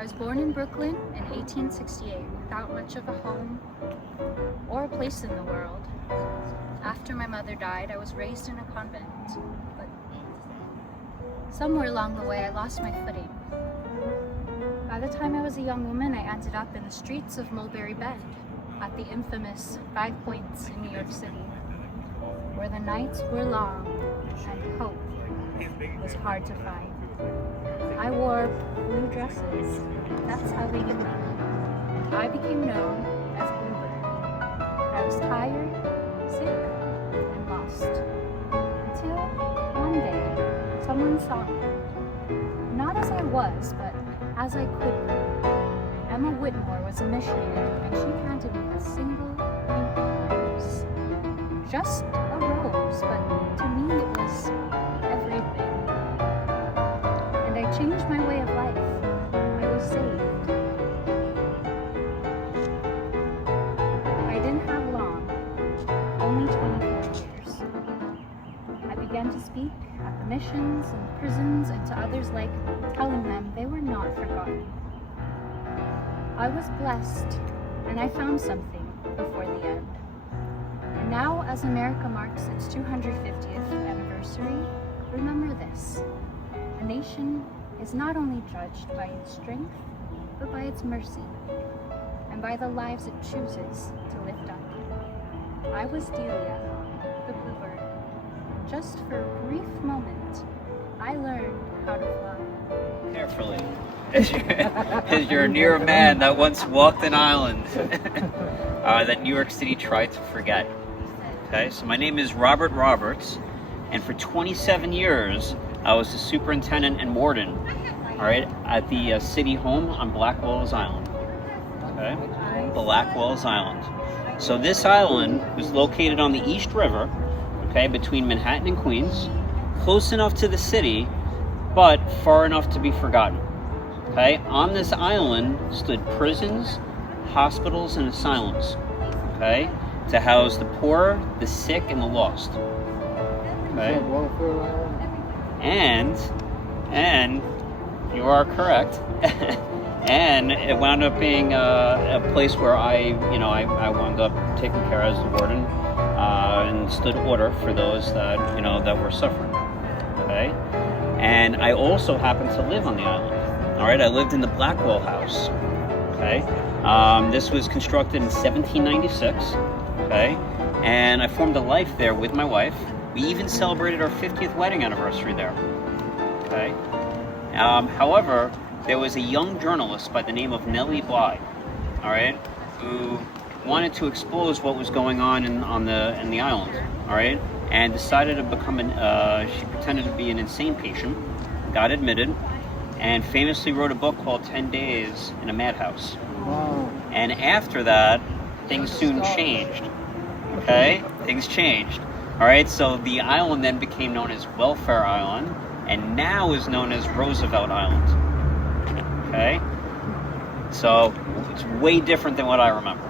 I was born in Brooklyn in 1868 without much of a home or a place in the world. After my mother died, I was raised in a convent, but somewhere along the way I lost my footing. By the time I was a young woman, I ended up in the streets of Mulberry Bend at the infamous 5 Points in New York City, where the nights were long and hope was hard to find. I wore blue dresses. That's how they knew me. I became known as Bluebird. I was tired, sick, and lost. Until one day, someone saw me. Not as I was, but as I could be. Emma Whitmore was a missionary, and she handed me a single pink rose. Just a rose, but to me it was everything. And I changed my way of life. I was saved. I didn't have long, only 24 years. I began to speak at the missions and prisons and to others like me, telling them they were not forgotten. I was blessed, and I found something before the end. And now, as America marks its 250th anniversary, remember this. A nation is not only judged by its strength, but by its mercy, and by the lives it chooses to lift up. I was Delia, the Bluebird. Just for a brief moment, I learned how to fly. Carefully, as you're near a man that once walked an island that New York City tried to forget. Okay, so my name is Robert Roberts, and for 27 years, I was the superintendent and warden, all right, at the city home on Blackwell's Island. Okay, Blackwell's Island. So this island was located on the East River, okay, between Manhattan and Queens, close enough to the city, but far enough to be forgotten. Okay, on this island stood prisons, hospitals, and asylums. Okay, to house the poor, the sick, and the lost. Okay. And you are correct. And it wound up being a place where I wound up taking care as the warden and stood order for those that that were suffering. Okay, and I also happened to live on the island. All right, I lived in the Blackwell house. Okay, this was constructed in 1796. Okay, and I formed a life there with my wife. We even celebrated our 50th wedding anniversary there. Okay. However, there was a young journalist by the name of Nellie Bly, all right, who wanted to expose what was going on in the island, all right, and decided to become she pretended to be an insane patient, got admitted, and famously wrote a book called 10 Days in a Madhouse. Wow. And after that, things soon changed. Okay, things changed. All right, so the island then became known as Welfare Island, and now is known as Roosevelt Island. Okay, so it's way different than what I remember.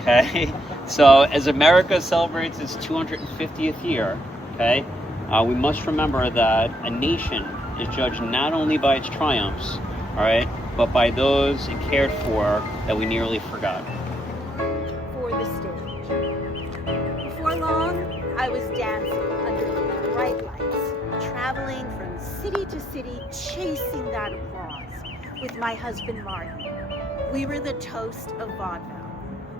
Okay, so as America celebrates its 250th year, okay, we must remember that a nation is judged not only by its triumphs, all right, but by those it cared for that we nearly forgot. For the stage. Before long, I was dancing under the bright lights, traveling from city to city, chasing that applause with my husband Martin. We were the toast of vaudeville.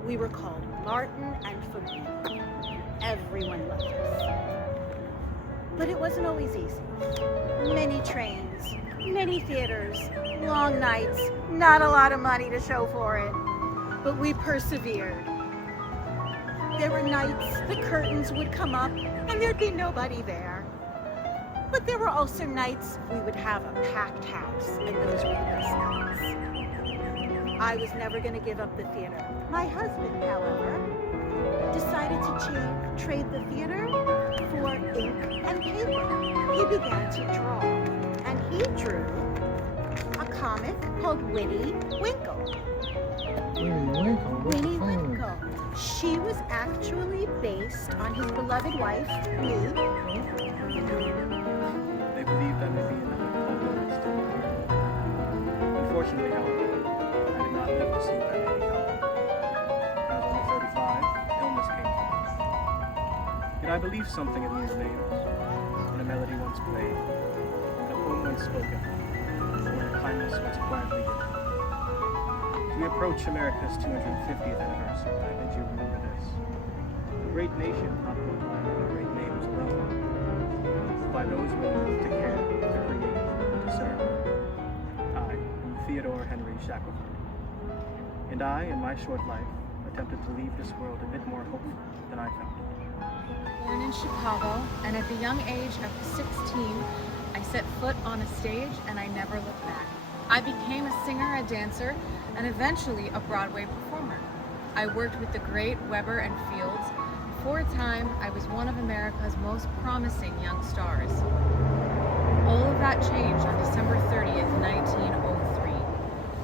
We were called Martin and Fabienne. Everyone loved us. But it wasn't always easy. Many trains, many theaters, long nights, not a lot of money to show for it. But we persevered. There were nights the curtains would come up and there'd be nobody there. But there were also nights we would have a packed house, and those were the best nights. I was never going to give up the theater. My husband, however, decided to trade the theater for ink and paper. He began to draw, and he drew a comic called Winnie Winkle. Winnie Winkle. She was actually based on his beloved wife, me. They believe that maybe in the Unfortunately, however, I did not live to see that day come. When I was only 35, illness came to me. Yet I believe something in these names, when a melody once played, when a poem once spoken, and when a kindness once quietly given. As we approach America's 250th anniversary, I bid you remember this. A great nation not built by many great names alone, but by those willing to care, to create, and to serve. I am Theodore Henry Shackelford, and I, in my short life, attempted to leave this world a bit more hopeful than I found it. Born in Chicago, and at the young age of 16, I set foot on a stage and I never looked back. I became a singer, a dancer, and eventually a Broadway performer. I worked with the great Weber and Fields. For a time, I was one of America's most promising young stars. All of that changed on December 30th, 1903.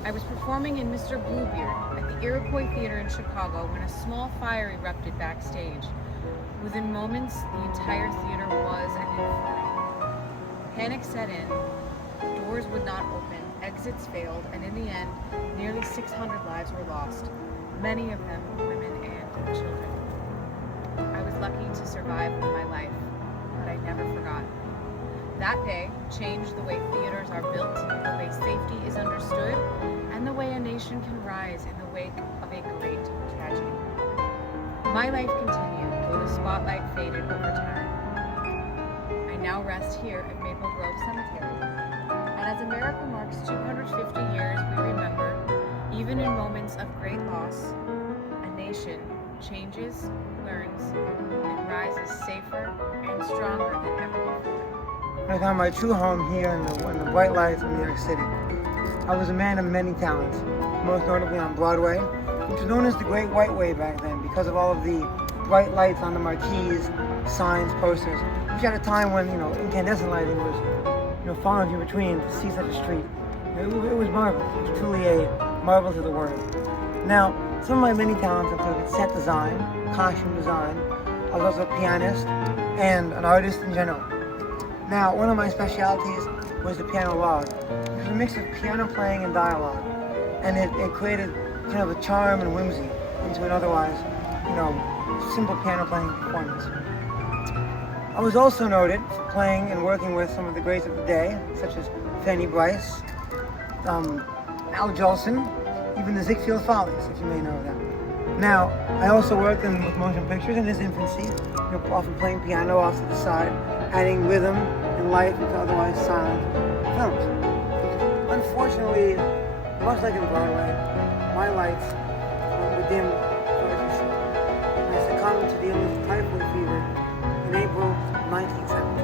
I was performing in Mr. Bluebeard at the Iroquois Theater in Chicago when a small fire erupted backstage. Within moments, the entire theater was an inferno. Panic set in, doors would not open, exits failed, and in the end, nearly 600 lives were lost, many of them women and children. I was lucky to survive with my life, but I never forgot. That day changed the way theaters are built, the way safety is understood, and the way a nation can rise in the wake of a great tragedy. My life continued, though the spotlight faded over time. I now rest here at Maple Grove Cemetery. And as America marks 250 years, we remember, even in moments of great loss, a nation changes, learns, and rises safer and stronger than ever before. I found my true home here in the bright lights of New York City. I was a man of many talents, most notably on Broadway, which was known as the Great White Way back then because of all of the bright lights on the marquees, signs, posters, which at a time when, incandescent lighting was, far and few between to see such a street. It was marvelous. It was truly a marvel to the world. Now, some of my many talents included set design, costume design. I was also a pianist and an artist in general. Now, one of my specialties was the piano log, which was a mix of piano playing and dialogue, and it created kind of a charm and whimsy into an otherwise, simple piano playing performance. I was also noted for playing and working with some of the greats of the day, such as Fanny Brice, Al Jolson, even the Ziegfeld Follies, if you may know them. Now, I also worked with motion pictures in his infancy, often playing piano off to the side, adding rhythm and life into otherwise silent films. Unfortunately, much like in Broadway, my lights were dim far too short. I succumbed to the illness of typhoid fever in April 1970.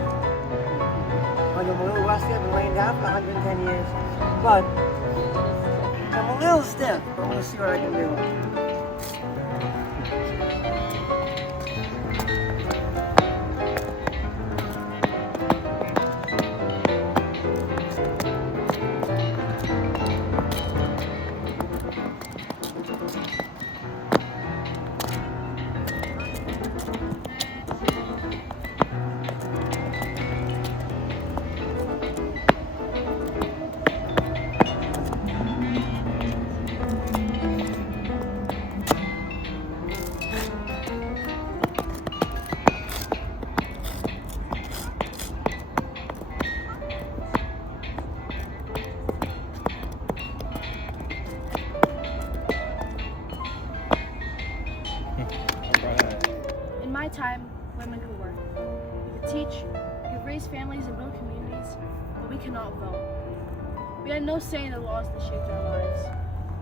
I'm a little rusty, I've been laying down for 110 years, but I'm a little stiff, but we'll see what I can do. In my time, women could work. We could teach, we could raise families and build communities, but we could not vote. We had no say in the laws that shaped our lives.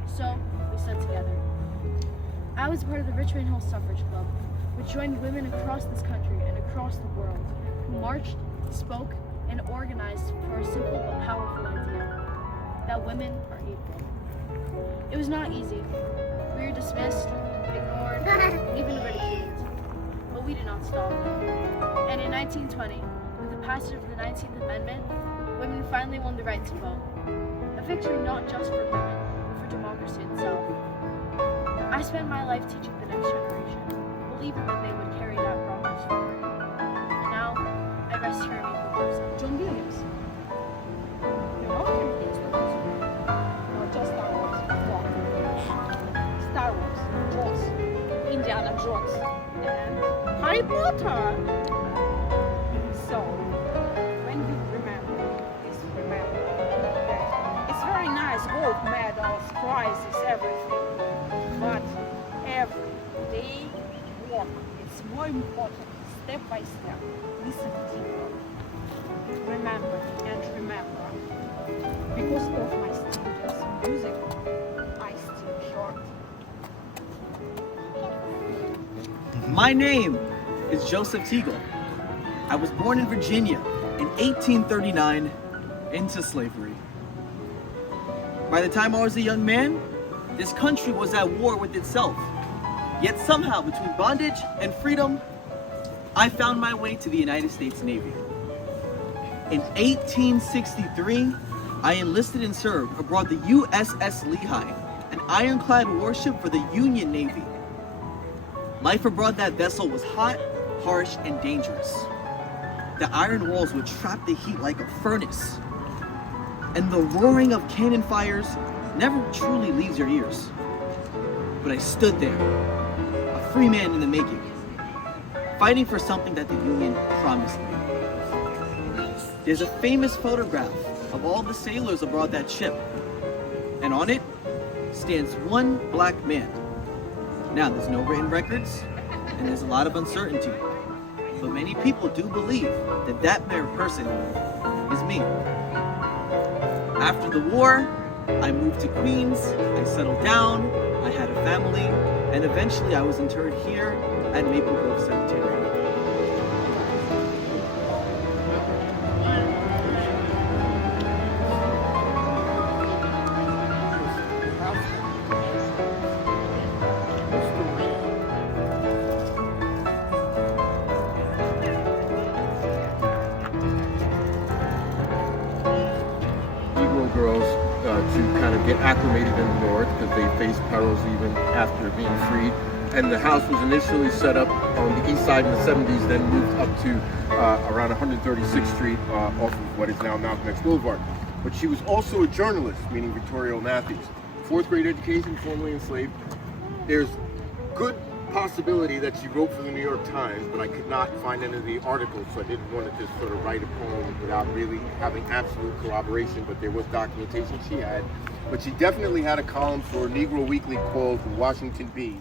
So, we stood together. I was part of the Richmond Hill Suffrage Club, which joined women across this country and across the world, who marched, spoke, and organized for a simple but powerful idea, that women are equal. It was not easy. We were dismissed, ignored, even ridiculed. But we did not stop. And in 1920, with the passage of the 19th Amendment, women finally won the right to vote. A victory not just for women, but for democracy itself. I spent my life teaching the next generation, believing that they would carry that progress forward. And now, I rest here in Maple Grove. John Williams. You're not Timothy's representative. Now Jones and Harry Potter. So, when you remember, please remember that it's very nice, gold medals, prizes, everything. But every day walk, it's more important, step by step. Listen deeper. Remember and remember. Because of my students' music, I still short. My name is Joseph Teagle. I was born in Virginia in 1839 into slavery. By the time I was a young man, this country was at war with itself. Yet somehow, between bondage and freedom, I found my way to the United States Navy. In 1863, I enlisted and served aboard the USS Lehigh, an ironclad warship for the Union Navy. Life aboard that vessel was hot, harsh, and dangerous. The iron walls would trap the heat like a furnace, and the roaring of cannon fires never truly leaves your ears. But I stood there, a free man in the making, fighting for something that the Union promised me. There's a famous photograph of all the sailors aboard that ship, and on it stands one black man. Now, there's no written records, and there's a lot of uncertainty, but many people do believe that that person is me. After the war, I moved to Queens, I settled down, I had a family, and eventually I was interred here at Maple Grove Cemetery. Negro girls to kind of get acclimated in the North because they faced perils even after being freed. And the house was initially set up on the east side in the 70s, then moved up to around 136th Street off of what is now Malcolm X Boulevard. But she was also a journalist, meaning Victoria O. Matthews. 4th grade education, formerly enslaved. There's good possibility that she wrote for the New York Times, but I could not find any of the articles, so I didn't want to just sort of write a poem without really having absolute corroboration, but there was documentation she had. But she definitely had a column for Negro Weekly called The Washington Bees.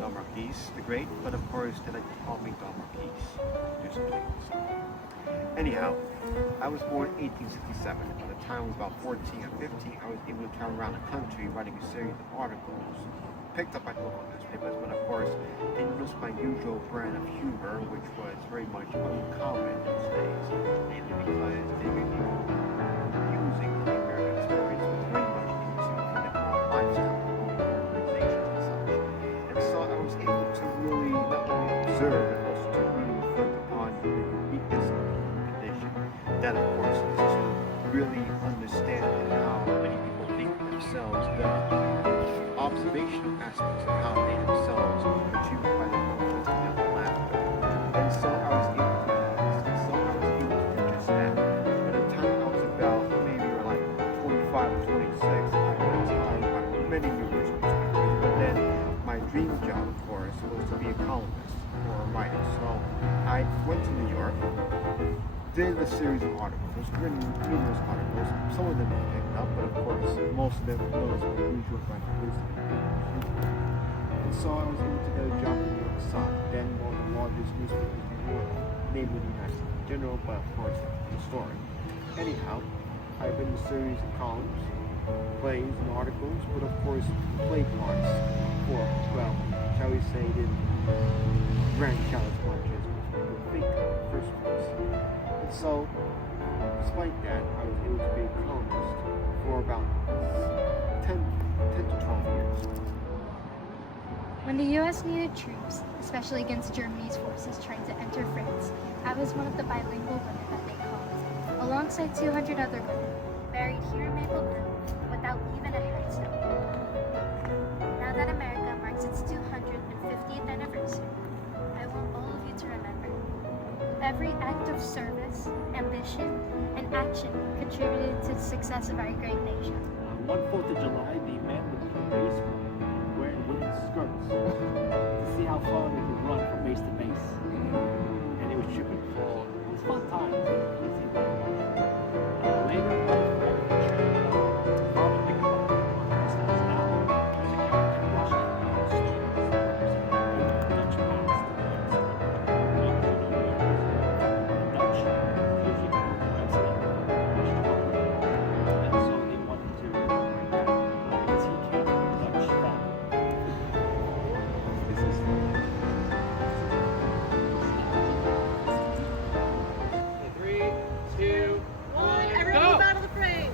Don Marquis, the great, but of course they like to call me Don Marquis, just please. Anyhow, I was born in 1867. By the time I was about 14 or 15, I was able to travel around the country writing a series of articles picked up by local newspapers, but of course they noticed my usual brand of humor, which was very much uncommon these days, mainly because they were using the American experience was very much into the lifestyle of organizations and such. And so I was able to really not only observe, but also to really reflect upon the uniqueness of the human condition. That, of course, is to really understand how many people think themselves, the observational aspects of how they themselves are viewed by the world and the land. And so I was able to do just that. By the time I was about maybe like 25 or 26, I went by many universities. But then my dream job, of course, was to be a columnist or a writer. So I went to New York, did a series of articles. There's written numerous articles. Some of them were picked up, but of course, most of them were usual by publicity. And so I was able to get a job in the New York Sun, then one of the largest newspapers in New York, namely the United States in general, but of course, the story. Anyhow, I've written a series of columns, plays, and articles, but of course, play parts for, well, shall we say, didn't branch out as much as people think in the first place. And so, despite that, I was able to be a columnist for about 10 to 12 years. When the U.S. needed troops, especially against Germany's forces trying to enter France, I was one of the bilingual women that they called, alongside 200 other women, buried here in Maple Grove without even a headstone. Now that America marks its 250th anniversary, I want all of you to remember, every act of service, ambition, and action contributed to the success of our great nation. On one 4th of July, the man with the base wearing wooden skirts to see how far they could run from base to base. And they would trip and fall. It was fun times. Later, Father picked up this house now. There's a character in Russia. Dutch past. Dutch usually go to Mexico. And so they wanted to bring that because he came from a Dutch family. This is Everyone move out of the frame.